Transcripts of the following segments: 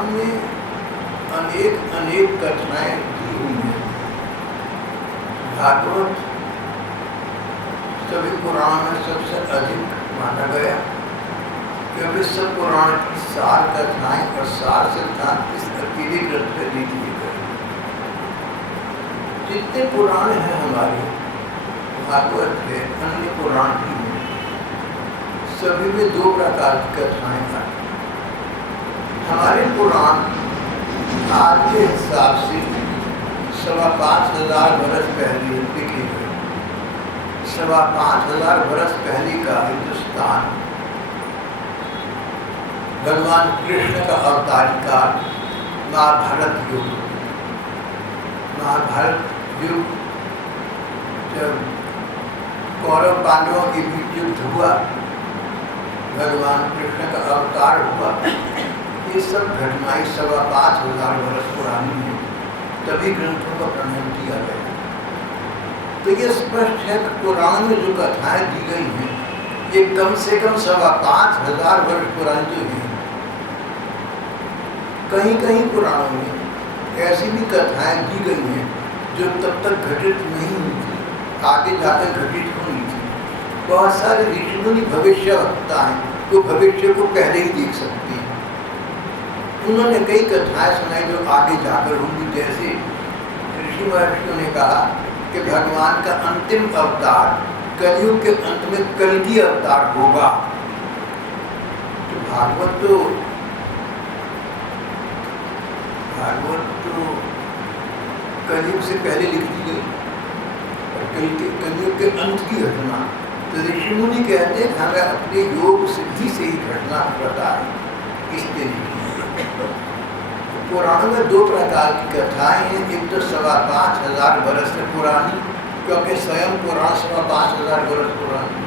पुराण में अनेक अनेक कथाएं दी हुई हैं। भागवत सभी पुराण में सबसे अधिक माना गया, क्योंकि सब पुराण की सार कथाएं और सार सिद्धांत इस अकेले ग्रंथ में दे दिए गए। जितने पुराण हैं हमारे, भागवत है, अन्य पुराण भी हैं, सभी में दो प्रकार की कथाएं आती। हमारे पुराण आज के हिसाब से 5,500 वर्ष पहले लिखे गए। 5,500 वर्ष पहले का हिंदुस्तान भगवान कृष्ण का अवतारी काल, महाभारत युग। महाभारत युग जब कौरव पांडवों के बीच युद्ध हुआ, भगवान कृष्ण का अवतार हुआ, ये सब घटनाएं 5,500 वर्ष पुरानी हैं। तभी ग्रंथों का प्रणयन किया गया। तो ये स्पष्ट है कि पुराण में जो कथाएं दी गई हैं, ये कम से कम 5,500 वर्ष पुरानी तो हैं। कहीं कहीं पुराणों में ऐसी भी कथाएं दी गई हैं जो तब तक घटित नहीं हुई थी, आगे जाकर घटित हुई थी। बहुत सारे ऋषि मुनि भविष्यवक्ता हैं, वो भविष्य को पहले ही देख सकते हैं। उन्होंने कई कथाएं सुनाई जो आगे जाकर होंगी। जैसे ऋषि महर्षियों ने कहा कि भगवान का अंतिम अवतार कलयुग के अंत में कल्कि अवतार होगा। तो भागवत तो कलयुग से पहले लिख दी गई और कलयुग के अंत की घटना। तो ऋषि मुनि कहते हैं हमें अपने योग सिद्धि से ही घटना पता है, इसलिए पुराण में दो प्रकार की कथाएं हैं। एक तो 5,500 वर्ष से पुरानी, क्योंकि स्वयं पुराण 5,500 वर्ष पुरानी,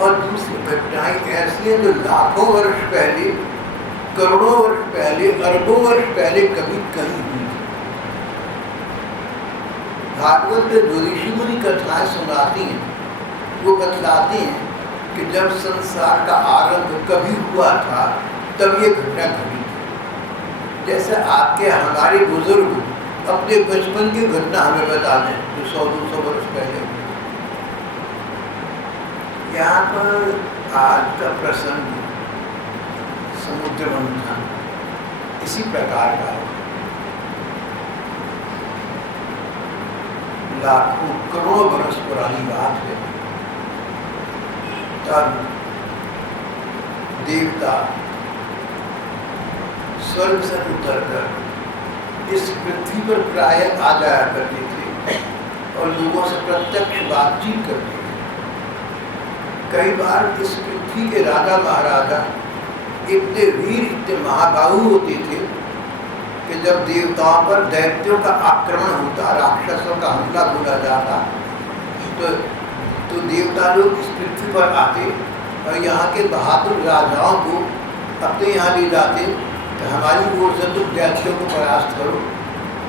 और दूसरी घटनाएं ऐसी हैं जो लाखों वर्ष पहले, करोड़ों वर्ष पहले, अरबों वर्ष पहले कभी कहीं हुई थी। भागवत में जो ऋषि मुनि कथाएं सुनाती हैं, वो बतलाती हैं कि जब संसार का आरंभ कभी हुआ था, तब ये घटना घटी। जैसे आपके हमारे बुजुर्ग अपने बचपन की घटना हमें बता दें जो 100-200 वर्ष पहले। यहाँ पर आज का प्रसंग समुद्र मंथन इसी प्रकार का है। लाखों करोड़ों वर्ष पुरानी बात है। तब देवता स्वर्ग से उतरकर इस पृथ्वी पर प्राय आ जाया करते थे और लोगों से प्रत्यक्ष बातचीत करते थे। कई बार इस पृथ्वी के राजा महाराजा इतने वीर, इतने महाबाहु होते थे कि जब देवताओं पर दैत्यों का आक्रमण होता, राक्षसों का हमला बोला जाता, तो देवता लोग इस पृथ्वी पर आते और यहाँ के बहादुर राजाओं को अपने यहाँ ले जाते कि हमारी ओर से तुम दैत्यों को परास्त करो।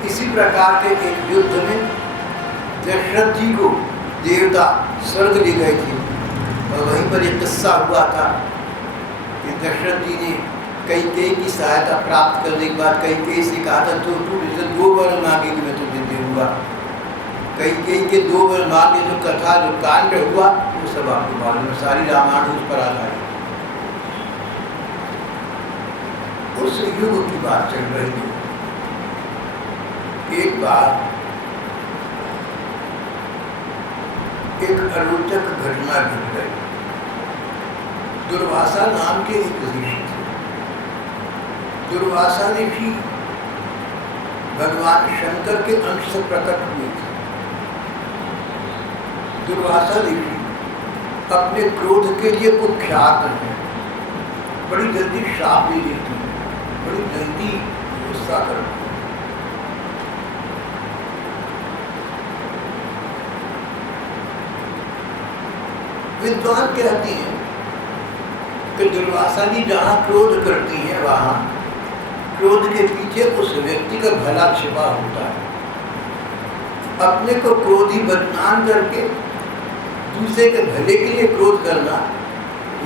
इसी प्रकार के एक युद्ध में दशरथ जी को देवता स्वर्ग ले गए थे और वहीं पर एक किस्सा हुआ था कि दशरथ जी ने कैकेयी की सहायता प्राप्त करने के बाद कैकेयी से कहा था तो तू इसे 2 वर मांगे कि मैं तुझे दूंगा। कैकेयी के 2 वर मांगे जो कथा, जो कांड हुआ, वो सब आपको मालूम है। सारी रामायण उस पर आधारित। उस युग की बात चल रही थी। एक बार एक अरोचक घटना घट गई। दुर्वासा नाम के एक ऋषि थे। दुर्वासा ऋषि भगवान शंकर के अंश से प्रकट हुए थे। दुर्वासा ऋषि अपने क्रोध के लिए कुख्यात हैं। बड़ी जल्दी श्राप ले लेते हैं, बड़ी जल्दी गुस्सा करते हैं। विद्वान कहते हैं कि दुर्वासा जी जहाँ क्रोध करती हैं, वहाँ क्रोध के पीछे उस व्यक्ति का भला छिपा होता है। अपने को क्रोधी बदनाम करके दूसरे के भले के लिए क्रोध करना,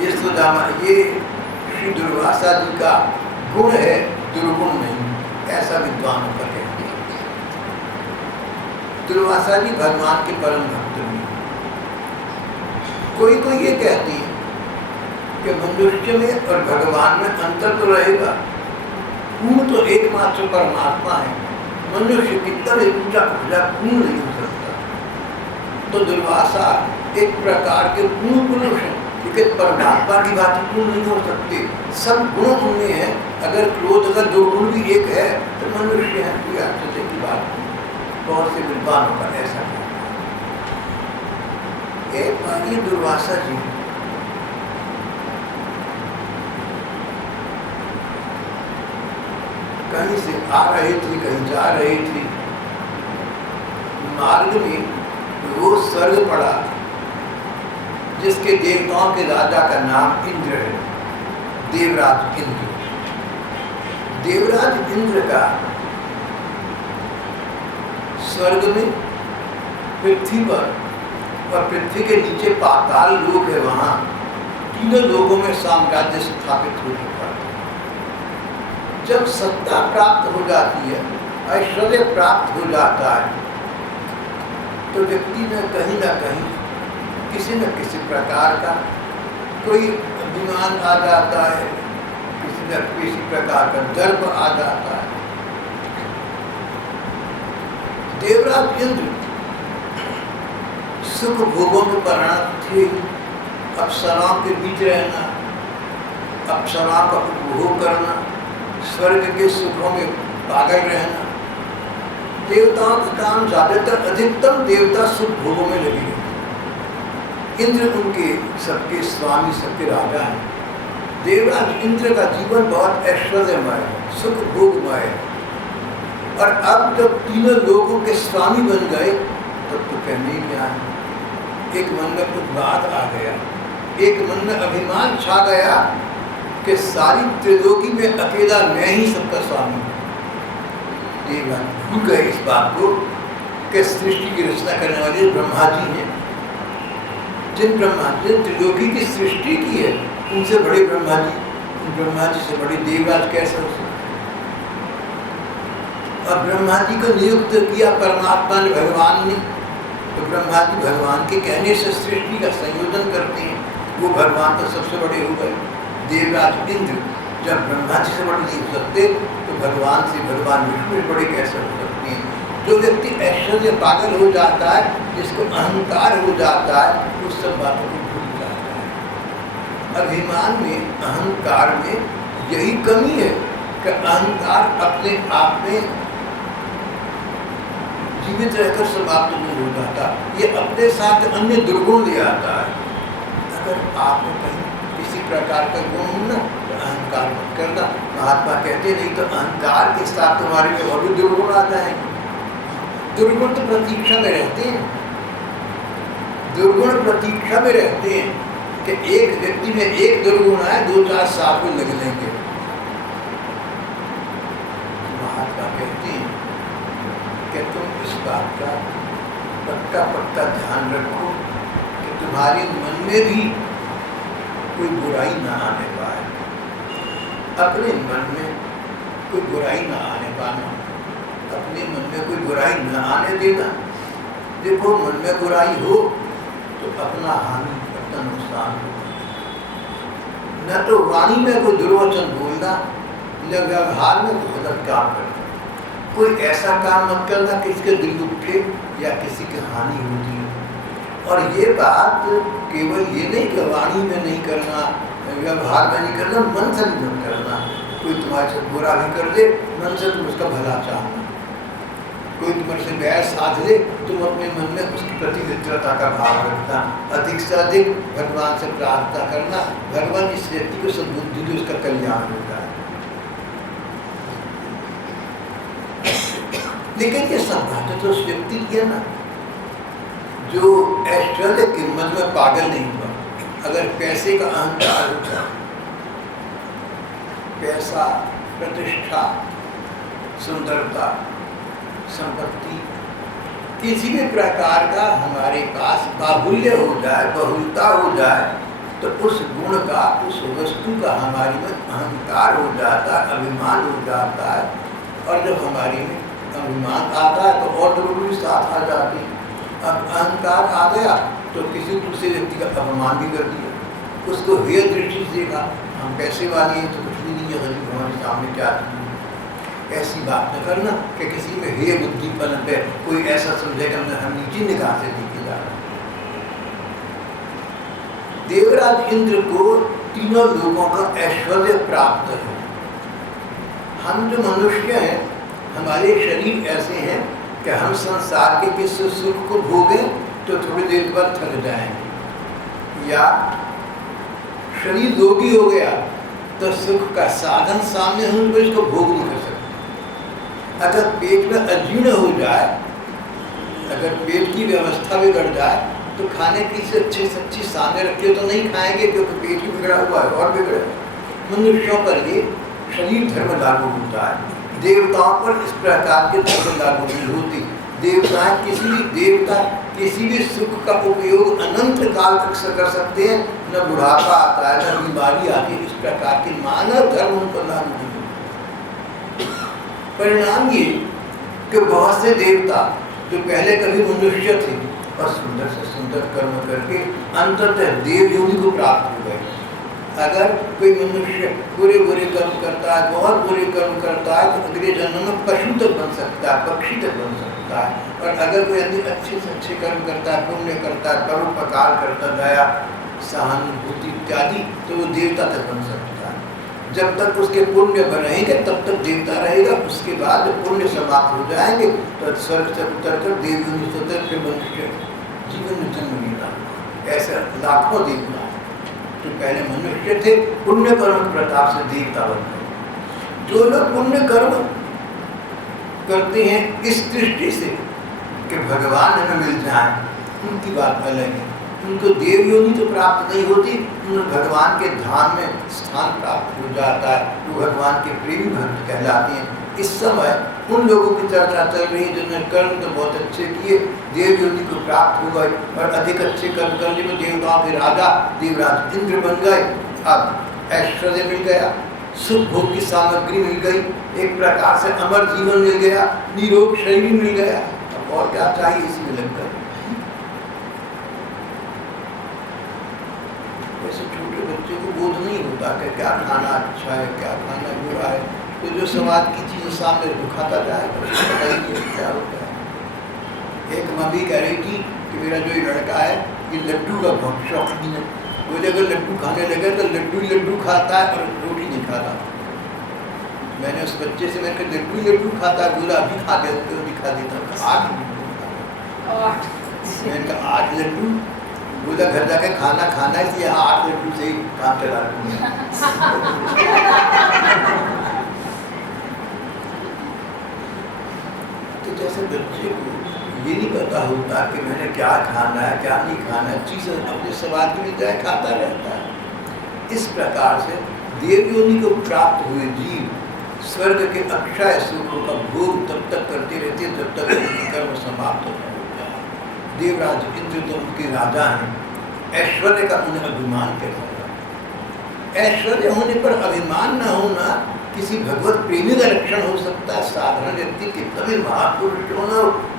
ये श्री दुर्वासा जी का गुण है दुर्गुण नहीं, ऐसा विद्वानों का कहते हैं। दुर्वासा जी भगवान के परम भक्त नहीं। कोई कोई ये कहती है कि मनुष्य में और भगवान में अंतर तो रहेगा, पूर्ण तो एकमात्र परमात्मा है, मनुष्य कितना भी ऊंचा खुला पूर्ण नहीं हो सकता। तो दुर्वासा एक प्रकार के पूर्ण पुरुष है, लेकिन परमात्मा की बात पूर्ण नहीं हो सकती। सब गुण उनमें है, अगर क्रोध का दो गुण भी एक है तो मनुष्य है, कोई आश्चर्य की बात नहीं। बहुत से विद्वानों का ऐसा कहना है। एक बार ये दुर्वासा जी कहीं से आ रहे थे, कहीं जा रहे थे, मार्ग में वो स्वर्ग पड़ा जिसके देवताओं के राजा का नाम इंद्र है, देवराज इंद्र। देवराज इंद्र का स्वर्ग में, पृथ्वी पर और पृथ्वी के नीचे पाताल लोक है, वहां तीनों लोगों में साम्राज्य स्थापित हो चुका है। जब सत्ता प्राप्त हो जाती है, ऐश्वर्य प्राप्त हो जाता है, तो व्यक्ति में कहीं ना कहीं किसी न किसी प्रकार का कोई अभिमान आ जाता है, किसी न किसी प्रकार का गर्व आ जाता है। देवराज इंद्र सुख भोगों में परिणत थे, अप्सराओं के बीच रहना, अप्सराओं का उपभोग करना, स्वर्ग के सुखों में पागल रहना। देवताओं का काम ज्यादातर, अधिकतम देवता सुख भोगों में लगे रहते। इंद्र उनके सबके स्वामी, सबके राजा हैं। देवराज इंद्र का जीवन बहुत ऐश्वर्यमय है, सुख भोगमय है। और अब जब तीनों लोगों के स्वामी बन गए तब तो कहने क्या है, एक मन में कुछ बात आ गया, एक मन में अभिमान छा गया कि सारी त्रिलोकी में अकेला मैं ही सबका स्वामी हूँ। देवराज भूल गए इस बात को कि सृष्टि की रचना करने वाले ब्रह्मा जी हैं। जिन ब्रह्मा जी ने त्रिलोकी की सृष्टि की है, उनसे बड़े ब्रह्मा जी, उन ब्रह्मा जी से बड़े देवराज कैसे हो सकते। और ब्रह्मा जी को नियुक्त किया परमात्मा ने, भगवान ने, तो ब्रह्मा जी भगवान के कहने से सृष्टि का संयोजन करते हैं। वो भगवान तो सबसे बड़े हो गए। देवराज इंद्र जब ब्रह्मा जी से बड़े नहीं हो सकते तो भगवान से, भगवान विष्णु से बड़े कैसे हो सकते हैं। जो व्यक्ति ऐश्वर्य पागल हो जाता है, जिसको अहंकार हो जाता है, उस सब बातों को भूल जाता है। अभिमान में, अहंकार में यही कमी है कि अहंकार अपने आप में जीवित रहकर समाप्त नहीं हो जाता, ये अपने साथ अन्य दुर्गुण ले आता है। अगर आपको कहीं किसी प्रकार का गुण हो ना, तो अहंकार मत करना। महात्मा कहते नहीं तो अहंकार के साथ तुम्हारे में और भी दुर्गुण आ जाएंगे। दुर्गुण तो प्रतीक्षा में रहते हैं, दुर्गुण प्रतीक्षा में रहते हैं कि एक व्यक्ति में एक दुर्गुण आए, 2-4 साल को लग लेंगे। महात्मा कहते हैं कि तुम इस बात का पक्का पक्का ध्यान रखो कि तुम्हारे मन में भी कोई बुराई ना आने पाए। अपने मन में कोई बुराई ना आने पाना, अपने मन में कोई बुराई ना आने देना। देखो, मन में बुराई हो तो अपना हानि, अपना नुकसान होगा। न तो वाणी में कोई दुर्वचन बोलना, न व्यवहार में कोई गलत काम करना। कोई ऐसा काम मत करना कि किसी के दिल दुखे या किसी की हानि होती है। और ये बात केवल ये नहीं कि वाणी में नहीं करना, व्यवहार में नहीं करना, मन से भी मत करना। कोई तुम्हारे से बुरा भी कर दे, मन से तुम उसका भला चाहना। कोई तुम्हारे से बैर साध ले, तुम अपने मन में उसके प्रति मित्रता का भाव रखना। अधिक से अधिक भगवान से प्रार्थना करना, भगवान इस व्यक्ति को सद्बुद्धि दे, उसका कल्याण होता है। लेकिन ये सब बातें तो उस व्यक्ति की है ना, जो ऐश्वर्य के मन में पागल नहीं हुआ। अगर पैसे का अहंकार होता, पैसा, प्रतिष्ठा, सुंदरता, संपत्ति, किसी भी प्रकार का हमारे पास बाहुल्य हो जाए, बहुलता हो जाए, तो उस गुण का, उस वस्तु का हमारी में अहंकार हो जाता है, अभिमान हो जाता है। और जब हमारी में अभिमान आता है तो और लोग भी साथ आ जाते हैं। अब अहंकार आ गया तो किसी दूसरे व्यक्ति का अपमान भी कर दिया, उसको हेय दृष्टि से देखा, हम पैसे वाले हैं तो कुछ भी नहीं है, गरीब हमारे सामने क्या चीज़ है। ऐसी बात न करना कि किसी में हेय बुद्धि पनप है, कोई ऐसा समझेगा हम नीचे निगाह से देखे जा रहे हैं। देवराज इंद्र को तीनों लोगों का ऐश्वर्य प्राप्त है। हम जो मनुष्य हैं, हमारे शरीर ऐसे हैं कि हम संसार के किसी सुख को भोगें तो थोड़ी देर बाद थक जाएंगे, या शरीर रोगी हो गया तो सुख का साधन सामने हो तो इसको भोग नहीं कर सकते। अगर पेट में अजीर्ण हो जाए, अगर पेट की व्यवस्था बिगड़ जाए तो खाने की से अच्छी सच्ची सामने रखे तो नहीं खाएंगे, क्योंकि पेट ही बिगड़ा हुआ है और बिगड़ेगा। मनुष्यों पर ये शरीर धर्म लागू होता है, देवताओं पर इस प्रकार के धर्म लागू नहीं होती। देवता किसी भी सुख का उपयोग अनंत काल तक कर सकते हैं, न बुढ़ापा आता है न बीमारी आती है। इस प्रकार के मानव धर्म उन पर लागू नहीं होते। परिणाम ये कि बहुत से देवता जो पहले कभी मनुष्य थे और सुंदर से सुंदर कर्म करके अंततः देव योनि को प्राप्त हो गए। अगर कोई मनुष्य बुरे बुरे कर्म करता है, बहुत बुरे कर्म करता है, तो अगले जन्म में पशु तक बन सकता है, पक्षी तक बन सकता है। और अगर कोई अन्य अच्छे से अच्छे कर्म करता है, पुण्य करता है, परोपकार करता, दया, सहानुभूति इत्यादि, तो वो देवता तक बन सकता है। जब तक उसके पुण्य बढ़ेंगे तब तक देवता रहेगा। उसके बाद जब पुण्य समाप्त हो जाएंगे तो स्वर्ग से उतर कर देव योनि से उतर फिर मनुष्य जीवन में जन्म लेना। ऐसे लाखों देवता जो पहले मनुष्य थे, पुण्य कर्म प्रताप से देवता बन गए। जो लोग पुण्य कर्म करते हैं इस दृष्टि से कि भगवान हमें मिल जाए, उनकी बात अलग है। उनको देव योनि तो प्राप्त नहीं होती, उन्हें भगवान के धाम में स्थान प्राप्त हो जाता है, वो भगवान के प्रेमी भक्त कहलाते हैं। इस समय उन लोगों की चर्चा चल रही है जिन्होंने कर्म तो बहुत अच्छे किए, देव योनि को प्राप्त हो गए और अधिक अच्छे कर्म करने में देवताओं के राजा देवराज इंद्र बन गए। अब ऐश्वर्य मिल गया, सुख भोग की सामग्री मिल गई, एक प्रकार से अमर जीवन मिल गया, निरोग शरीर मिल गया। अब और क्या चाहिए इसी में लगकर। वैसे छोटे बच्चे को बोध नहीं होता कि क्या खाना अच्छा है, क्या खाना बुरा है, तो जो समाज की चीज़ें सामने दिखाता जाए उसको बताइए क्या होता है। एक मम्मी कह रही थी कि मेरा जो लड़का है ये लड्डू का बहुत शौकीन है, वो अगर लड्डू खाने लगे तो लड्डू खाता है और रोटी नहीं खाता। मैंने उस बच्चे से मैंने कहा लड्डू खाता है, बोला अभी खा दे, दिखा देता। 8 मैंने कहा 8 लड्डू, बोला घर जाके खाना खाना है, इसलिए 8 लड्डू से ही काम चला तो जैसे बच्चे को ये नहीं पता होता कि मैंने क्या खाना है क्या नहीं खाना है, चीज़ अपने समाज में जाए खाता रहता है। इस प्रकार से देव योनि को प्राप्त हुए जीव स्वर्ग के अक्षय सुखों का भोग तब तक करते रहते जब तक उनकी कर्म समाप्त हो जाता है। देवराज इंद्र तो उनके राजा हैं, ऐश्वर्य का उन्हें अभिमान कैसा होगा। ऐश्वर्य होने पर अभिमान न होना किसी भगवत प्रेमी का लक्षण हो सकता है। साधारण व्यक्ति कितना भी महापुरुष हो ना,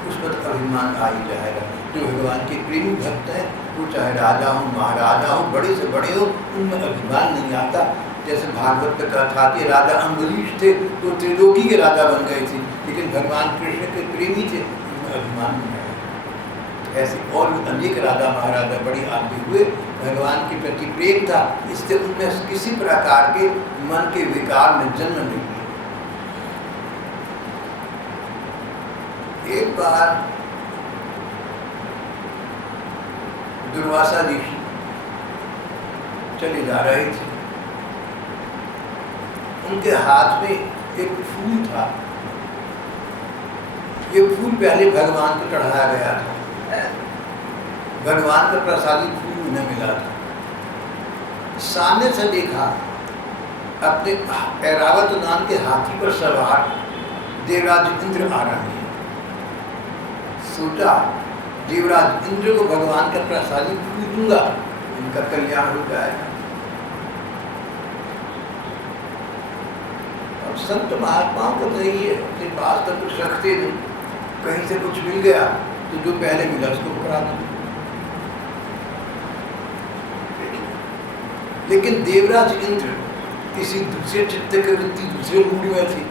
उस पर अभिमान आ ही जाएगा। जो भगवान के प्रेमी भक्त हैं वो चाहे राजा हो महाराजा हो बड़े से बड़े हो, उनमें अभिमान नहीं आता। जैसे भागवत में कथा थी, राजा अम्बरीश थे तो त्रिलोकी के राजा बन गए थे, लेकिन भगवान कृष्ण के प्रेमी थे, उनमें अभिमान नहीं आया। ऐसे और भी अनेक राजा महाराजा बड़े आदमी हुए, भगवान के प्रति प्रेम था, इससे उनमें किसी प्रकार के मन के विकार में जन्म नहीं लिया। एक बार दुर्वासा ऋषि चले जा रहे थे, उनके हाथ में एक फूल था। ये फूल पहले भगवान को चढ़ाया गया था, भगवान का प्रसादित फूल उन्हें मिला था। सामने से देखा अपने ऐरावत नाम के हाथी पर सवार देवराज इंद्र आ रहे हैं। सोचा देवराज इंद्र को भगवान का प्रसादित फूल दूंगा इनका कल्याण हो जाएगा। अब संत महात्माओं को तो ये अपने पास तो कुछ रखते नहीं, कहीं से कुछ मिल गया तो जो पहले मिला उसको करा दो। लेकिन देवराज इंद्र किसी दूसरे चित्त की वृत्ति, दूसरे मूड में थी।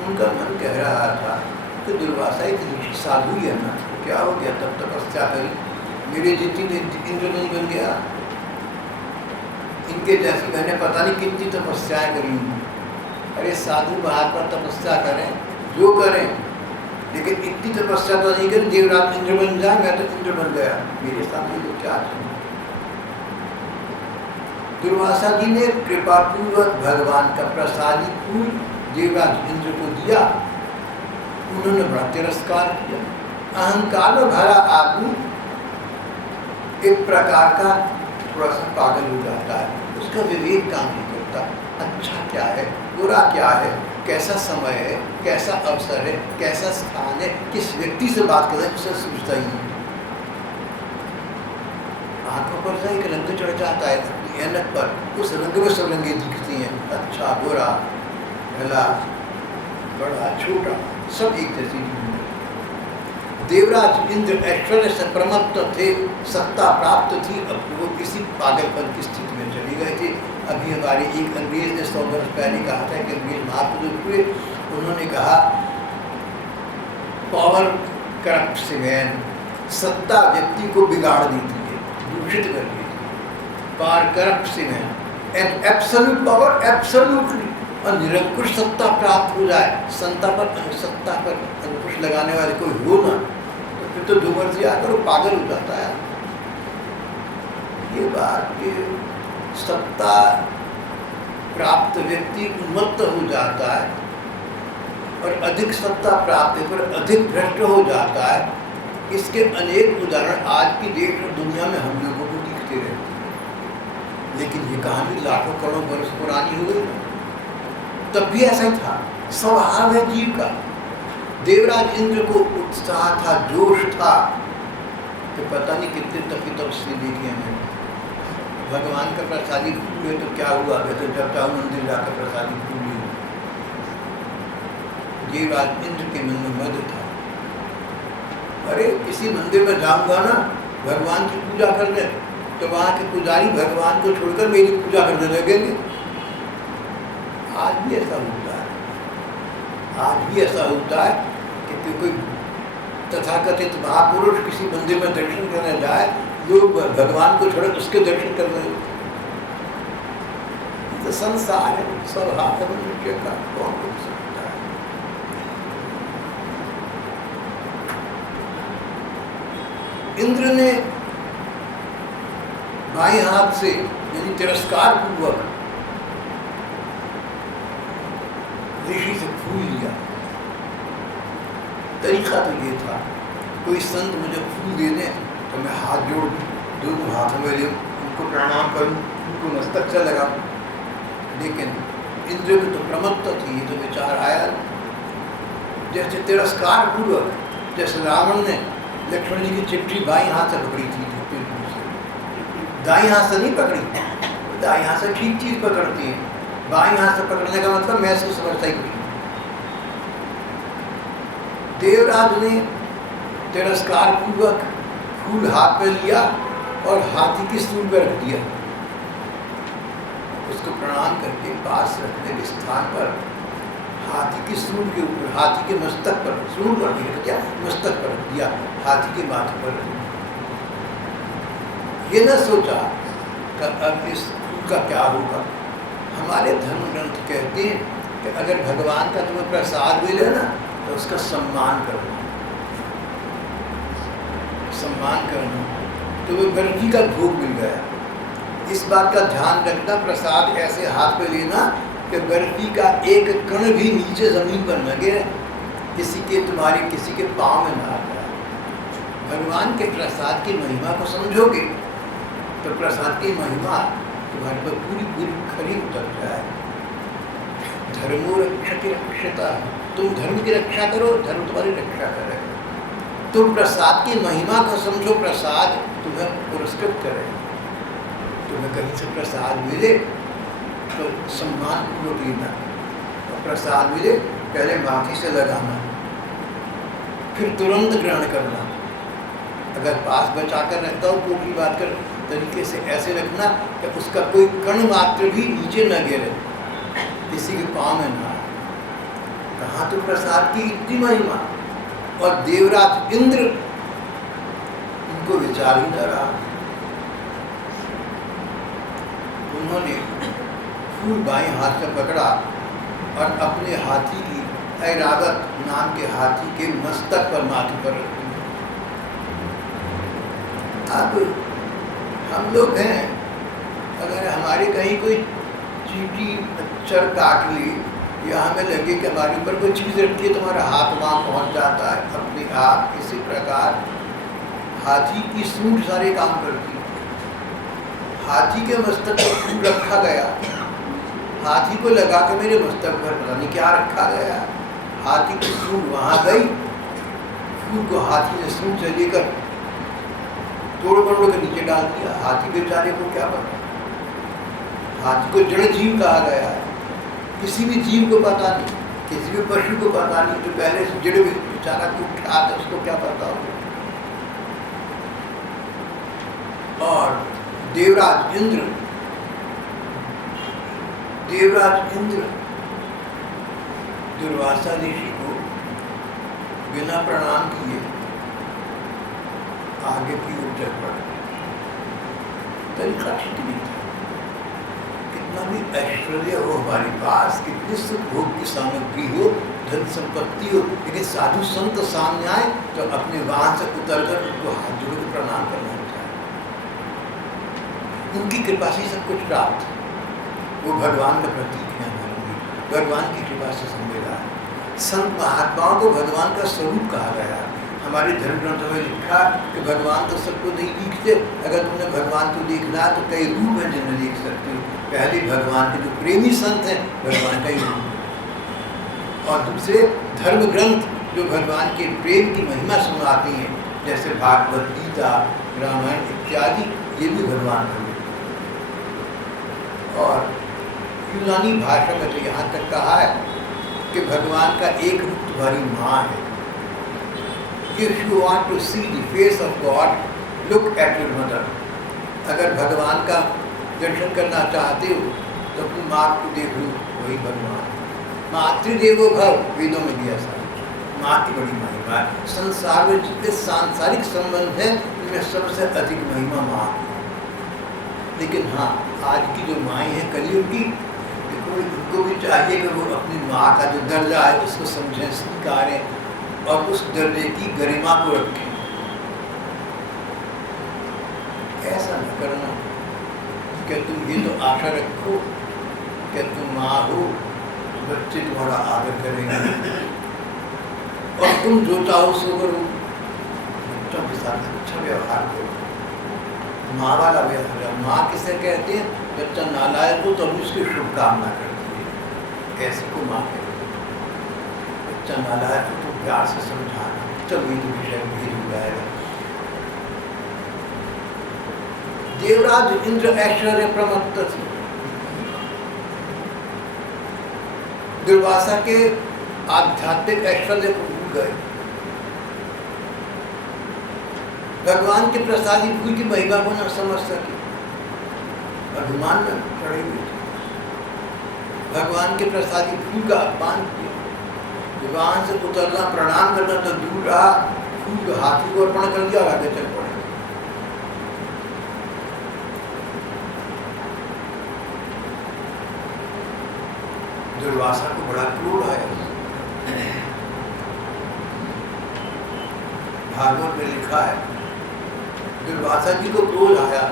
उनका मन कह रहा था कि दुर्वासा एक ऋषि साधु ही है ना, क्या हो गया, तब तपस्या करी, मेरे जितनी इंद्रधन बन गया। इनके जैसी मैंने पता नहीं कितनी तपस्याएं करी। अरे साधु महात्मा तपस्या करें जो करें, लेकिन इतनी तपस्या तो नहीं करी देवराज इंद्र बन जाए। मैं तो इंद्र बन गया, मेरे सामने तो क्या था। दुर्वासा जी ने कृपापूर्वक भगवान का प्रसादी फूल देवराज इंद्र को दिया। उन्होंने बड़ा तिरस्कार किया। अहंकार में भरा आदमी एक प्रकार का थोड़ा सा पागल हो जाता है, उसका विवेक काम नहीं करता। अच्छा क्या है, बुरा क्या है, कैसा समय है, कैसा अवसर है, कैसा स्थान है, किस व्यक्ति से बात कर रहे हैं, उसे सोचता ही नहीं। आंखों पर से एक रंग चढ़ जाता है अपनी ऐनक पर, उस रंग में सब रंगे दिखती हैं, अच्छा बुरा भला बड़ा छोटा सब एक जैसी। देवराज इंद्र ऐश्वर्य से प्रमत्त थे, सत्ता प्राप्त थी, अब वो किसी पागलपन की स्थिति में चले गए थे। अभी हमारे एक अंग्रेज ने 100 वर्ष पहले कहा था कि अंग्रेज महापुरुष हुए, उन्होंने कहा पावर करप्ट्स मैन, सत्ता व्यक्ति को बिगाड़ देती है, दूषित कर देती है। Power corrupts man and absolute power absolutely, और निरंकुश सत्ता प्राप्त हो जाए, सत्ता पर अंकुश लगाने वाले कोई हो ना, तो फिर तो जो मर्जी आकर वो पागल हो जाता है। ये बात कि सत्ता प्राप्त व्यक्ति उन्मत्त हो जाता है और अधिक सत्ता प्राप्त पर अधिक भ्रष्ट हो जाता है, इसके अनेक उदाहरण आज की डेट और दुनिया में हम लोगों को दिखते रहते हैं। लेकिन ये कहानी लाखों करोड़ों वर्ष पुरानी हो गई, तब भी ऐसा ही था, स्वभाव है जीव का। देवराज इंद्र को उत्साह था, जोश था कि पता नहीं कितने तक की तपस्या देखी हमने। भगवान का प्रसादी फूल है तो क्या हुआ, तो जब चाहूँ मंदिर जाकर प्रसादी फूल ही। देवराज इंद्र के मन में मद था, अरे किसी मंदिर में जाऊंगा ना भगवान की पूजा करने, तो वहाँ के पुजारी भगवान को छोड़कर मेरी पूजा करने लगेंगे। आज भी ऐसा होता है, आज भी ऐसा होता है कि कोई तथाकथित महापुरुष किसी मंदिर में दर्शन करने जाए, लोग भगवान को छोड़ उसके दर्शन कर रहे। तो संसार है, स्वभाव है मनुष्य का, कौन रोक सकता है। इंद्र ने बाएं हाथ से यानी तिरस्कार पूर्वक ऋषि से फूल लिया। तरीका तो ये था, कोई संत मुझे फूल दे दे तो मैं हाथ जोड़ दोनों हाथों में ले उनको प्रणाम करूं, उनको मस्तक से लगाऊं। लेकिन इंद्र की तो प्रमत्त थी, ये तो विचार आया जैसे तिरस्कार पूर्वक, जैसे रावण ने लक्ष्मण जी की चिट्ठी बाईं हाथ से पकड़ी थी, दाईं हाथ से नहीं पकड़ी, दाईं हाथ से ठीक चीज पकड़ती है, बाईं हाथ से पकड़ने का मतलब मैं इसको समझता ही कुछ। देवराज ने तिरस्कार पूर्वक फूल हाथ में लिया और हाथी की सूंड पर रख दिया। उसको प्रणाम करके पास रखने के स्थान पर हाथी की सूंड के ऊपर, हाथी के मस्तक पर, सूंड पर नहीं रख दिया, मस्तक पर रख दिया, हाथी के माथे पर रख दिया। ये न सोचा कि अब इस फूल का क्या होगा। हमारे धर्म ग्रंथ कहते हैं कि अगर भगवान का तुम्हें प्रसाद मिले ना तो उसका सम्मान करना, सम्मान करना। तो वो बर्फी का भोग मिल गया, इस बात का ध्यान रखना, प्रसाद ऐसे हाथ में लेना कि बर्फी का एक कण भी नीचे जमीन पर न गिरे, किसी के तुम्हारे किसी के पाँव में ना आ जाए। भगवान के प्रसाद की महिमा को समझोगे तो प्रसाद की महिमा तुम्हारे पर पूरी पूरी खरी उतर जाए। धर्मो रक्षति रक्षता, तुम धर्म की रक्षा करो, धर्म तुम्हारी रक्षा करे। तुम प्रसाद की महिमा को समझो, प्रसाद तुम्हें पुरस्कृत करे। तुम्हें कहीं से प्रसाद मिले तो सम्मान पूर्वक लेना, और प्रसाद मिले पहले माथे से लगाना, फिर तुरंत ग्रहण करना। अगर पास बचा कर रखता हो तो की बात कर तरीके से ऐसे रखना कि उसका कोई कण मात्र भी नीचे न गिरे, किसी के पाँव में ना। कहाँ तो प्रसाद की इतनी महिमा, और देवराज इंद्र उनको विचार ही न रहा। उन्होंने फूल बाएं हाथ से पकड़ा और अपने हाथी की, ऐरावत नाम के हाथी के मस्तक पर, माथे पर रख दिया। अब हम लोग हैं, अगर हमारे कहीं कोई चींटी मच्छर काट ली या हमें लगे कि हमारे ऊपर कोई चीज़ रखी है तो हमारा हाथ वहाँ पहुँच जाता है अपने आप। इसी प्रकार हाथी की सूंड सारे काम करती है। हाथी के मस्तक पर फूल रखा गया, हाथी को लगा के मेरे मस्तक पर पता नहीं क्या रखा गया। हाथी की सूंड वहाँ गई, फूल को हाथी ने सूंड से लेकर तोड़ के नीचे डाल दिया। हाथी बेचारे को क्या पता, हाथी को जड़ जीव कहा गया है। किसी भी जीव को पता नहीं, किसी भी पशु को पता नहीं, तो पहले से जड़ बेचारा कुख्यात है, उसको क्या पता हो। और देवराज इंद्र दुर्वासा ऋषि को बिना प्रणाम किए आगे की ओर चल पड़े। तरीका ठीक नहीं था। कितना भी ऐश्वर्य हो हमारे पास, कितनी सुख भोग की सामग्री हो, धन संपत्ति हो, लेकिन साधु संत सामने आए तो अपने वाहन से उतरकर उनको हाथ जोड़कर प्रणाम करना चाहिए। उनकी कृपा से सब कुछ प्राप्त, वो भगवान का प्रतीक है हमारे लिए, भगवान की कृपा से सब मिला है। संत महात्माओं को भगवान का स्वरूप कहा गया है। हमारे धर्म ग्रंथों में लिखा कि भगवान तो सबको नहीं दिखते, अगर तुमने भगवान को देखना है तो कई रूप हैं जिन्हें देख सकते हो। पहले भगवान के जो प्रेमी संत हैं भगवान का ही रूप है, और दूसरे धर्म ग्रंथ जो भगवान के प्रेम की महिमा सुनाती हैं, जैसे भागवत गीता, रामायण इत्यादि, ये भी भगवान का रूप है। और यूनानी भाषा में तो यहाँ तक कहा है कि भगवान का एक रूप तुम्हारी माँ है। If you want to see the face of God, look at your mother. अगर भगवान का दर्शन करना चाहते हो तो अपनी माँ को देख लो, वही भगवान। मातृदेवो भव, वेदों में भी ऐसा है। माँ की बड़ी महिमा है। संसार में जितने सांसारिक संबंध हैं उनमें सबसे अधिक महिमा माँ की। लेकिन हाँ, आज की जो माएँ हैं कलयुग की, उनको भी चाहिए कि वो अपनी माँ का जो दर्जा है उसको समझें, स्वीकारें और उस दर्जे की गरिमा को रखें। ऐसा न करना कि तुम ये तो आशा रखो कि तुम माँ हो, बच्चे तुम्हारा आदर करेंगे और तुम जो चाहो सो करो। बच्चों के साथ अच्छा व्यवहार करो, माँ वाला व्यवहार। माँ किसे कहते हैं? बच्चा नालायक हो तो उसकी शुभकामना करती है, ऐसी को माँ कहते हैं। बच्चा नालायक हो तो प्यार से समझाना, चलो ये तो विषय भेद हो जाएगा। देवराज इंद्र ऐश्वर्य प्रमत्त थे। दुर्वासा के आध्यात्मिक ऐश्वर्य को भूल गए। भगवान के प्रसादी फूल की महिमा को न समझ सके, अभिमान में चढ़े हुए थे। भगवान के प्रसादी फूल का अपमान किया। भगवान से उतरना, प्रणाम करना तो दूर रहा, फूल हाथी को अर्पण कर दिया और आगे चल पड़े। दुर्वासा को बड़ा क्रोध आया। भागवत में लिखा है, दुर्वासा जी को क्रोध आया।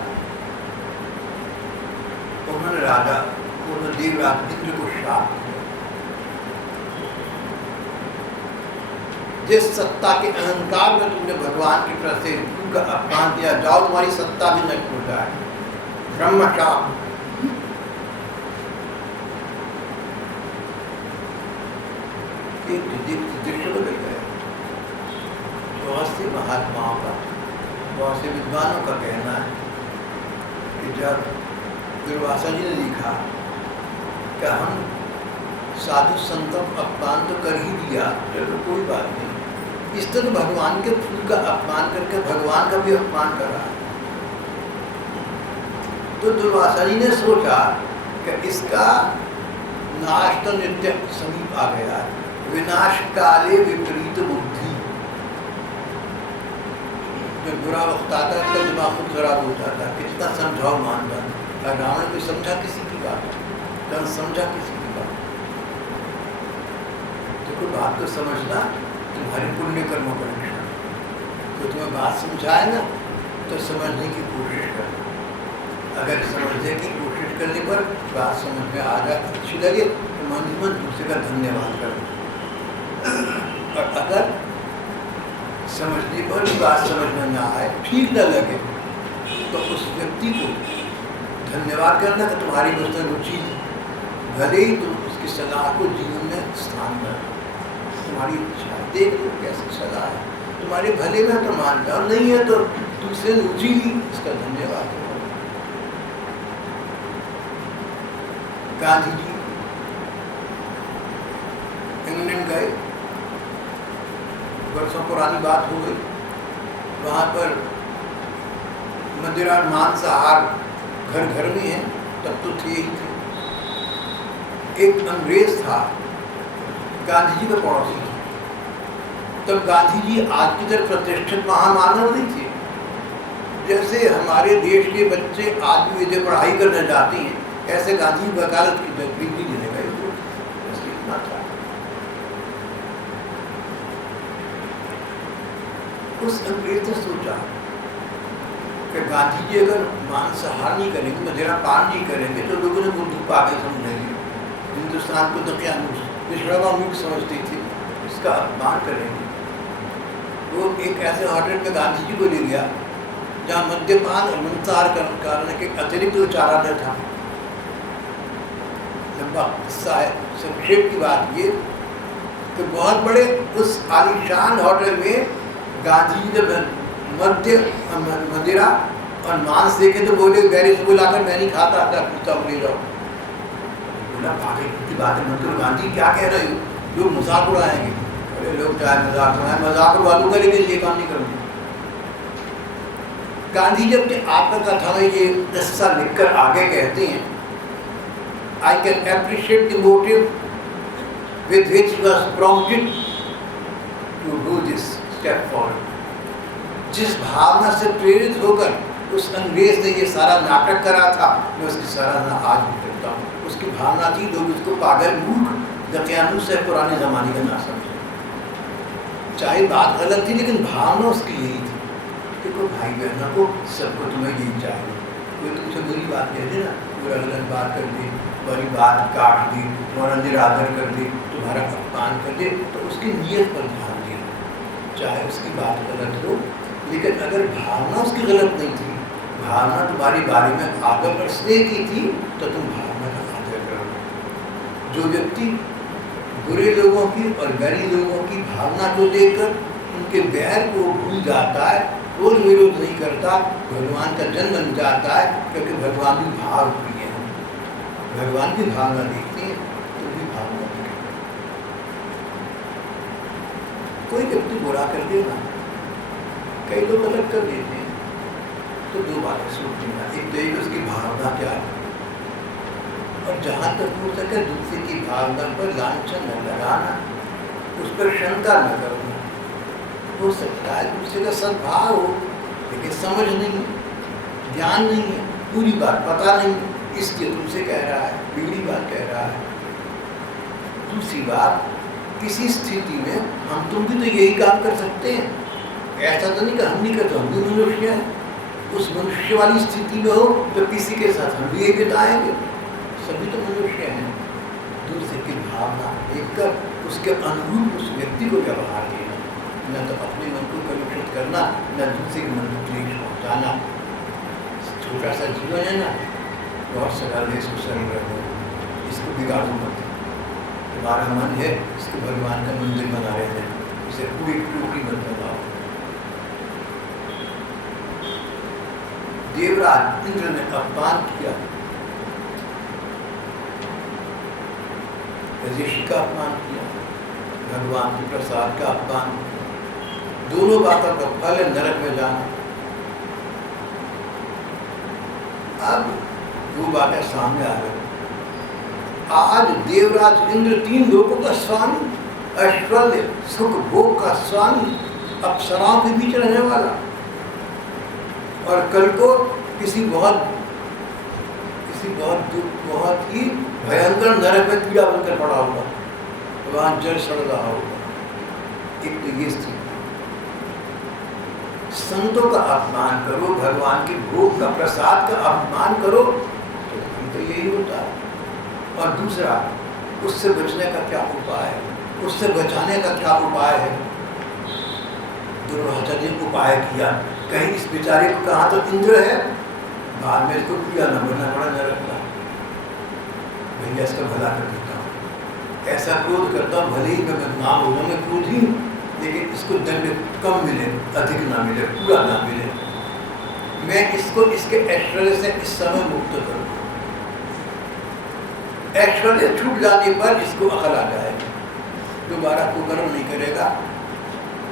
उन्होंने देवराज इंद्र को श्राप दिया, जिस सत्ता के अहंकार में तुमने भगवान की प्रसिद्ध का अपमान किया, जाओ तुम्हारी सत्ता भी नष्ट हो जाए। ब्रह्मशाप। दृश्य बदल गया। बहुत से महात्माओं का, बहुत से विद्वानों का कहना है कि जब दुर्वासा जी ने लिखा कि हम साधु संतों का अपमान तो कर ही दिया, चलो कोई बात नहीं, इस तरह भगवान के फूल का अपमान करके भगवान का भी अपमान कर रहा है। तो दुर्वासा जी ने सोचा कि इसका नाश तो नित्य समीप आ गया है, विनाश काले विपरीत बुद्धि। जब बुरा वक्त आता है तो दिमाग खुद खराब हो जाता है, कितना समझाओ मानता। रावण भी समझा किसी की बात, कंस समझा किसी की बात। देखो बात तो समझना तुम्हारे पुण्य कर्मों का लक्षण। तो तुम्हें बात समझाए ना तो समझने की कोशिश कर। अगर समझने की कोशिश करने पर बात समझ में आ जाए, अच्छी लगे तो मन ही मन दूसरे का धन्यवाद कर। और अगर समझने पर भी बात समझ में ना आए, ठीक न लगे, तो उस व्यक्ति को धन्यवाद करना कि तुम्हारी मुझसे रुचि, भले ही तुम उसकी सलाह को जीवन में स्थान दो। तुम्हारी इच्छा, देख लो कैसी सलाह है, तुम्हारे भले में तो मान जाओ, नहीं है तो तुमसे रुचि ही, इसका धन्यवाद करो। गांधी जी इंग्लैंड गए, वर्षों पुरानी बात हो गई, वहाँ पर मदिरा मांसाहार घर घर में है, तब तो थे ही थे। एक अंग्रेज था, गांधी जी का पड़ोसी था। तब गांधी जी आज की तरह प्रतिष्ठित महामानव नहीं थे। जैसे हमारे देश के बच्चे आज भी विदेश पढ़ाई करने जाते हैं, ऐसे गांधी वकालत की डिग्री देने गए, इतना था। उस अंग्रेज ने सोचा कि गांधी जी अगर मांसाहार नहीं करेंगे, मदिरा पान नहीं करेंगे, तो लोगों ने बुद्धू पागल समझेंगे, हिंदुस्तान को दक्षिणामुख समझती थी, इसका अपमान करेंगे। वो एक ऐसे होटल में गांधी जी को ले गया जहाँ मद्यपान और मांसाहार करने के अतिरिक्त चारालय था। लंबा हिस्सा है, संक्षेप की बात ये कि बहुत बड़े उस आलीशान होटल में गांधी जी जब मदिरा और मांस देखे तो बोले, गैरेज को लाकर मैं नहीं खाता था, कुत्ता ले जाओ। बोला पागल की बात है, मतलब गांधी क्या कह रहे हो, लोग मजाक उड़ाएंगे। अरे लोग चाहे मजाक उड़ाए, मजाक उड़ालू करेंगे, ये काम नहीं करेंगे। गांधी जी अपने आत्मकथा में ये किस्सा लिखकर आगे कहते हैं, I can appreciate the motive with which he was prompted to do this step forward. जिस भावना से प्रेरित होकर उस अंग्रेज ने ये सारा नाटक करा था, मैं उसकी सराहना आज भी करता हूँ। उसकी भावना थी, लोग उसको पागल मूर्ख दकियानू से पुराने जमाने का ना समझे। चाहे बात गलत थी, लेकिन भावना उसकी यही थी। देखो भाई बहनों को, सबको तुम्हें यही चाहिए। कोई तुमसे बुरी बात कह दे ना, बुरा गलत बात कर दे, बड़ी बात काट दी, तुम्हारा निरादर कर दे, तुम्हारा अपमान कर दे, तो उसकी नीयत पर ध्यान दे। चाहे उसकी बात गलत हो, लेकिन अगर भावना उसकी गलत नहीं थी, भावना तुम्हारे बारे में आदर और स्नेह की थी, तो तुम भावना का आदर करो। जो व्यक्ति बुरे लोगों की और गरीब लोगों की भावना को देखकर उनके बैर को भूल जाता है, कोई विरोध नहीं करता, भगवान का जन्म बन जाता है, क्योंकि भगवान भी भाव प्रिय है। भगवान की भावना देखते हैं तो भी भावना देखते हैं। कोई व्यक्ति बुरा कर देना, कई लोग गलत कर देते हैं, तो दो बातें सोचना, एक तो एक उसकी भावना क्या है, और जहाँ तक हो सके दूसरे की भावना पर लांछन न लगाना, उस पर शंका न करना। हो सकता है दूसरे का सद्भाव हो, लेकिन समझ नहीं है, ज्ञान नहीं है, पूरी बात पता नहीं है, इसलिए तुमसे कह रहा है, बिगड़ी बात कह रहा है। दूसरी बात, किसी स्थिति में हम तुम भी तो यही काम कर सकते हैं। ऐसा तो नहीं कि हम नहीं करते, हम भी मनुष्य हैं। उस मनुष्य वाली स्थिति में हो तो किसी के साथ हम भी ये बिताएंगे, सभी तो मनुष्य हैं। दूसरे की भावना देखकर उसके अनुरूप उस व्यक्ति को व्यवहार देना, न तो अपने मन को कलुषित करना, न दूसरे के मन को क्लेश पहुँचाना। छोटा सा जीवन है ना, बहुत सरल है, इसको सरल रखो, इसको बिगाड़ो मत। तुम्हारा मन है, इसको भगवान का मंदिर बना रहे थे, इसे पूरी टूटी मत बनाओ। देवराज इंद्र ने अपमान किया ऋषि का अपमान किया, भगवान के प्रसाद का अपमान, दोनों बातों का फल है नरक में जाना। अब वो बातें सामने आ गई। आज देवराज इंद्र 3 लोगों का स्वामी, ऐश्वर्य सुख भोग का स्वामी, अप्सराओं के बीच रहने वाला, और कल को किसी बहुत ही भयंकर नरक में कीड़ा बनकर पड़ा होगा, वहां जल सड़ रहा होगा। एक तो ये स्थिति, संतों का अपमान करो, भगवान के भोग का प्रसाद का अपमान करो, तो यही होता है। और दूसरा, उससे बचने का क्या उपाय है, उससे बचाने का क्या उपाय है? दुर्वासा जी ने उपाय किया, कहीं इस बेचारे को कहा तो इंद्र है, बाद में इसको किया न बनना पड़ा नरक का, भैया इसका भला कर देता हूँ, ऐसा क्रोध करता हूँ, भले ही मैं बदनाम हो जाऊँ, मैं क्रोधी, लेकिन इसको दंड कम मिले, अधिक ना मिले, पूरा ना मिले, मैं इसको इसके ऐश्वर्य से इस समय मुक्त करूँ। ऐश्वर्य छूट जाने पर इसको अकल आ जाएगी, दोबारा कुकर्म नहीं करेगा,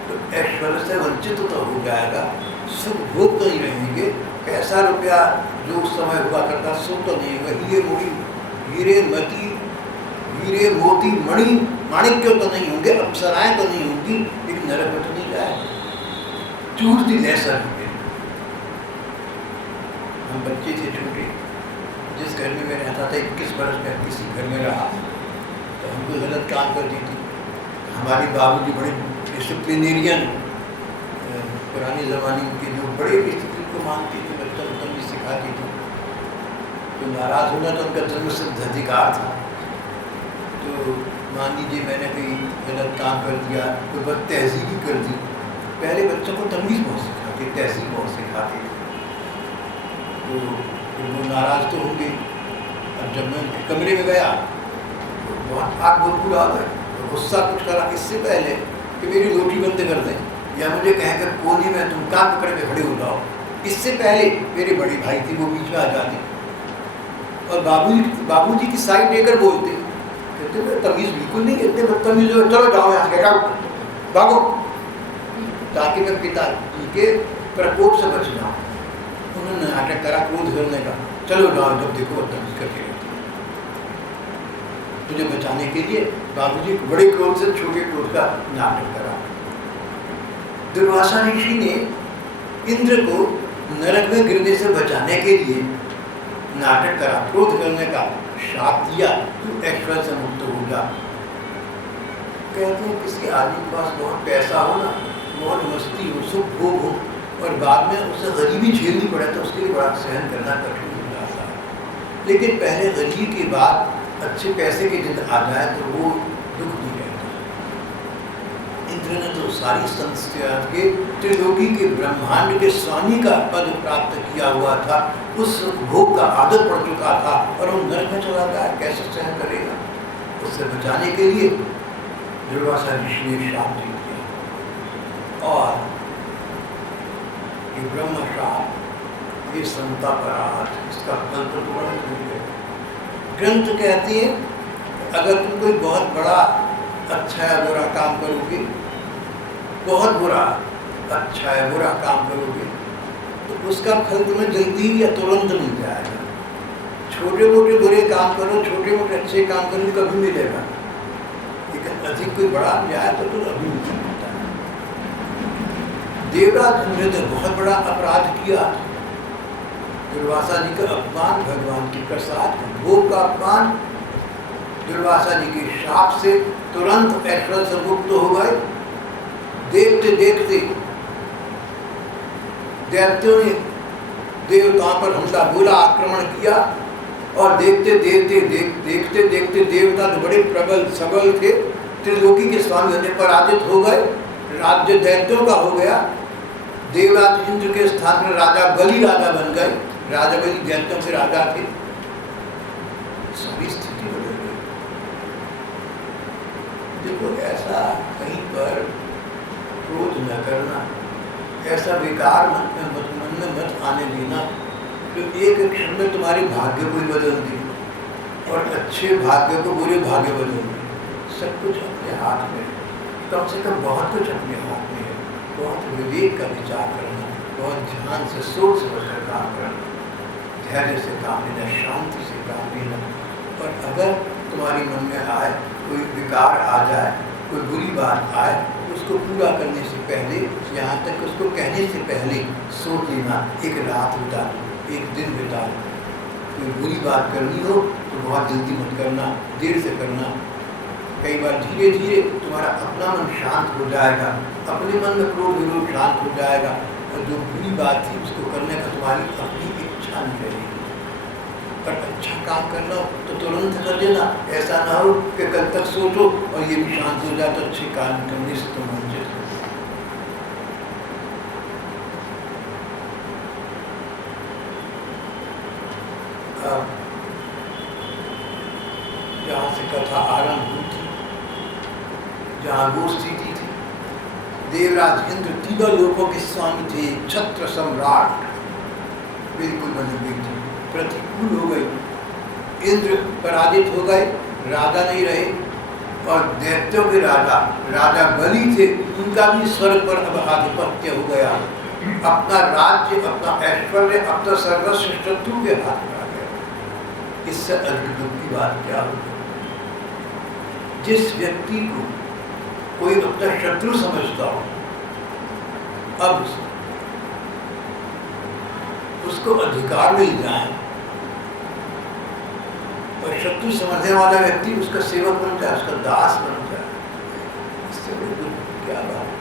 तो ऐश्वर्य से वंचित तो हो जाएगा, सुख भोग तो नहीं रहेंगे, पैसा रुपया जो उस समय हुआ करता सुख तो नहीं होगा, हीरे मोती मणि माणिक्य तो नहीं होंगे, अप्सराएं तो नहीं होंगी, लेकिन नरक में तो नहीं जाएगा। चूज दी लेसन। हम बच्चे थे छोटे, जिस घर में मैं रहता था 21 वर्ष में किसी घर में रहा, तो हमको गलत काम करती थी। हमारे बाबूजी बड़े डिसिप्लिनेरियन, पुराने ज़माने के लोग बड़े डिसिप्लिन को मानते थे, बच्चों को तमीज़ सिखाती थी। तो नाराज़ होना तो उनका जन्मसिद्ध अधिकार था। तो मान लीजिए मैंने कोई गलत काम कर दिया, कोई बात तहज़ीब कर दी, पहले बच्चों को तमीज़ बहुत सिखाते, तहज़ीब बहुत सिखाते, तो वो नाराज़ तो होंगे। अब जब मैं उनके कमरे में गया तो बहुत आग बबूल आ गए, तो गुस्सा कुछ करा इससे पहले कि मेरी रोटी बंद कर दें या मुझे कहकर कोने में तुम कान पकड़ के खड़े हो जाओ, इससे पहले मेरे बड़ी भाई थी, वो बीच में आ जाते और बाबूजी की साइड लेकर बोलते, कहते तमीज़ बिल्कुल नहीं, इतने बदतमीज़ हो, चलो जाओ यहाँ गेट आउट, भागो, ताकि मैं पिताजी के प्रकोप से बच जाऊँ। उन्होंने नाटक करा क्रोध करने का, चलो जाओ, जब देखो बदतमीज़ करके रहते। मुझे बचाने के लिए बाबूजी बड़े क्रोध से छोटे क्रोध का नाटक करा। दुर्वासा ऋषि ने इंद्र को नरक में गिरने से बचाने के लिए नाटक करा, क्रोध करने का शाप दिया, तू ऐश्वर्य से मुक्त हो जा। कहते हैं किसी आदमी के पास बहुत पैसा हो ना, बहुत मस्ती हो, सुख भोग हो, और बाद में उसे गरीबी झेलनी पड़े तो उसके लिए बड़ा सहन करना कठिन हो जाता है। लेकिन पहले गरीबी के बाद अच्छे पैसे के दिन आ जाए तो वो दुख नहीं रहता। इंद्र ने तो सारी संस्था के त्रिलोकी के ब्रह्मांड के स्वामी का पद प्राप्त किया हुआ था, उस भोग का आदत पड़ चुका था, और वो नरक में चला गया, कैसे सहन करेगा? उससे बचाने के लिए दुर्वासा ऋषि ने श्राप दे दिया, और ये ब्रह्म श्राप, ये संता पराध, इसका फल तो तुरंत मिल गया। ग्रंथ कहती है अगर तुम कोई बहुत बड़ा अच्छा या बुरा काम करोगे, बहुत बुरा अच्छा या बुरा काम करोगे, तो उसका फल तुम्हें जल्दी या तुरंत मिल जाएगा। छोटे मोटे बुरे काम करो, छोटे मोटे अच्छे काम करो, कभी मिलेगा, लेकिन अधिक कोई बड़ा जाए तो तुम अभी नहीं मिलता है। देवराज ने तो बहुत बड़ा अपराध किया, दुर्वासा जी का अपमान, भगवान के प्रसाद भोग का अपमान, दुर्वासा जी के शाप से तुरंत ऐश्वर्य से मुक्त हो गए। देखते देखते दैत्यों ने देवताओं पर हमला बोला, आक्रमण किया, और देखते देखते देवता तो बड़े प्रबल सबल थे, त्रिलोकी के स्वामी होने पराजित हो गए, राज्य दैत्यों का हो गया। देवराज इंद्र के स्थान पर राजा बलि राजा बन गए, राजा बलि दैत्यों के राजा थे। सभी स्थिति बदल गई। देखो ऐसा कहीं पर क्रोध न करना, ऐसा विकार मन में मत आने देना जो एक क्षण में तुम्हारे भाग्य को ही बदल दे, और अच्छे भाग्य को बुरे भाग्य बदल दे। सब कुछ अपने हाथ में है, कम से कम बहुत कुछ अपने हाथ में है। बहुत विवेक का विचार करना, बहुत ध्यान से सोच समझ कर काम करना, धैर्य से काम लेना, शांति से काम लेना। और अगर तुम्हारी मन में आए, कोई विकार आ जाए, कोई बुरी बात आए, उसको पूरा करने से पहले, यहाँ तक उसको कहने से पहले सोच लेना, एक रात बिता लो, एक दिन बिता लो। कोई बुरी बात करनी हो तो बहुत जल्दी मत करना, देर से करना। कई बार धीरे धीरे तुम्हारा अपना मन शांत हो जाएगा, अपने मन में क्रोध विरोध शांत हो जाएगा, और जो बुरी बात थी उसको करने का तुम्हारी अपनी इच्छा नहीं रहेगी। पर अच्छा काम करना हो तो तुरंत कर देना, ऐसा ना हो कि कल तक सोचो और ये भी शांत हो जाए तो अच्छे काम करने से तुम वंचित हो। जहाँ से कथा आरंभ हुई थी, जहाँ गोष्ठी थी, देवराज इंद्र तीनों लोगों के स्वामी थे, छत्र सम्राट, बिल्कुल बनी हुई थी, प्रतिकूल हो गई। इंद्र पराजित हो गए, राजा नहीं रहे, और दैत्यों के राजा, राजा बलि थे, उनका भी स्वर्ग पर अब आधिपत्य हो गया। अपना राज्य, अपना ऐश्वर्य, अपना सर्वस्व शत्रु के हाथ में आ गया। इससे अधिक दुख की बात क्या होगी? जिस व्यक्ति को कोई अपना शत्रु समझता हो, अब उसको अधिकार मिल जाए और शत्रु समझने वाला व्यक्ति उसका सेवक बन जाए, उसका दास बन जाए, इससे बड़ी दुख क्या बात है?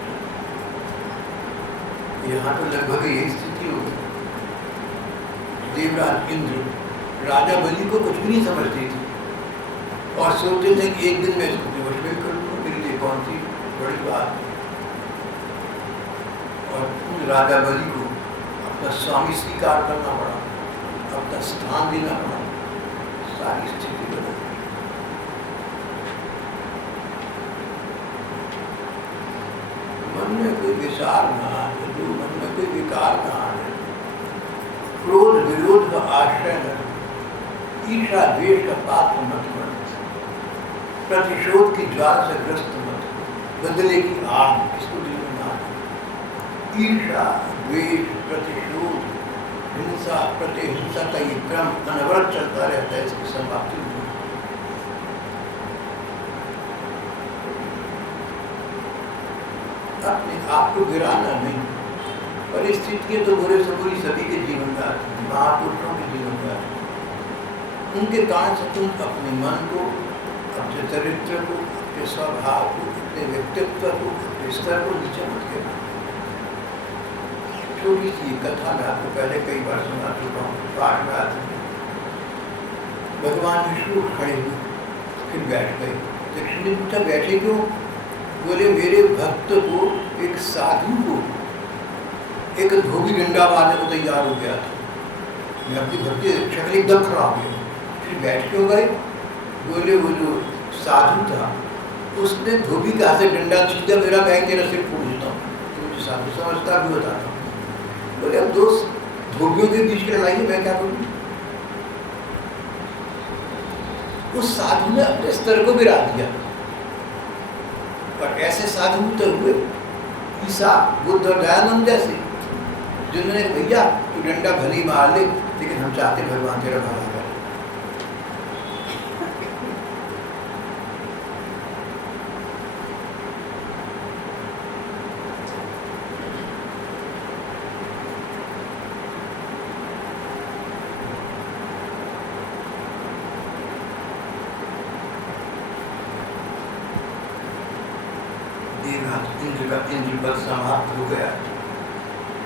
यहाँ तो लगभग यही स्थिति होगी। देवराज इंद्र राजा बलि को कुछ भी नहीं समझती थी और सोचते थे कि एक दिन मैं इसको दिवस में कर लूँ, मेरे लिए कौन सी बड़ी बात। और राजा बलि को अपना स्वामी स्वीकार करना पड़ा, अपना स्थान देना पड़ा, सारी स्थिति बदल गई। मन में कोई विचार न आए, जो मन में कोई विकार न आए, क्रोध विरोध का आश्रय न, ईर्ष्या द्वेष का पात्र मत बन, प्रतिशोध की ज्वाला से ग्रस्त मत, बदले की आग इसको दिल में ना। ईर्ष्या द्वेष प्रतिशोध हिंसा प्रतिहिंसा का ये क्रम अनवरत चलता रहता है, इसकी समाप्ति नहीं। अपने आप को गिराना नहीं, परिस्थितियां तो बुरे से बुरी सभी के जीवन में आती हैं, महापुरुषों के जीवन में आती हैं। उनके कारण से तुम अपने मन को, अपने चरित्र को, अपने स्वभाव को, अपने व्यक्तित्व को, अपने स्तर को नीचे मत गिरा। छोटी सी कथा मैं आपको पहले कई बार सुना चुका हूँ, पाठ में आती है। भगवान विष्णु खड़े हुए, फिर बैठ गए। दक्षिण ने पूछा बैठे क्यों? बोले मेरे भक्त को, एक साधु को एक धोबी डंडा मारने को तैयार हो गया था, मैं अपनी भक्ति शक्ल एकदम खराब हो गई। फिर बैठ क्यों गए? बोले वो जो साधु था उसने धोबी का हाथ से डंडा छीना, मेरा मैं तेरा सिर फोड़ देता हूँ। तो मुझे साधु समझता भी होता था। बोले अब दो धोबियों के बीच की लड़ाई है, मैं क्या करूँ? उस साधु ने अपने स्तर को गिरा दिया। पर ऐसे साधु तो हुए ईसा, बुद्ध और दयानंद जैसे, जिन्होंने भैया तू डंडा भली मार ले, लेकिन हम चाहते भगवान तेरा भला करे। इंद्र बल समाप्त हो गया,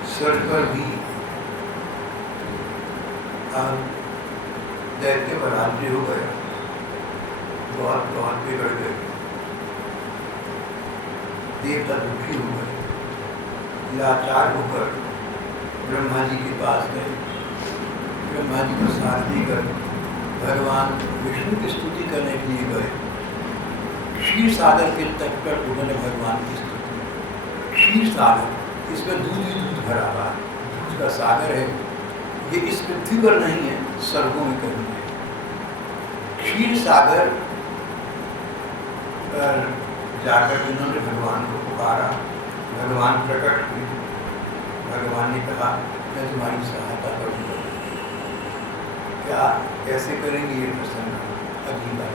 स्वर्ग पर भी दैत्य पर राज्य हो गया, बहुत बहुत बिगड़ गए। देवता दुखी हो गए, लाचार होकर ब्रह्मा जी के पास गए। ब्रह्मा जी को साथ देकर भगवान विष्णु की स्तुति करने के लिए गए। क्षीर सागर के तट पर उन्होंने भगवान की स्तुति। क्षीर सागर, इसमें दूध ही दूध भरा हुआ है, दूध का सागर है। ये इस पृथ्वी पर नहीं है, स्वर्गों में कहीं है। क्षीर सागर कर जाकर जिन्होंने भगवान को पुकारा, भगवान प्रकट हुए। भगवान ने कहा मैं तुम्हारी सहायता करूँगा। क्या कैसे करेंगे ये प्रसंग अगली बार।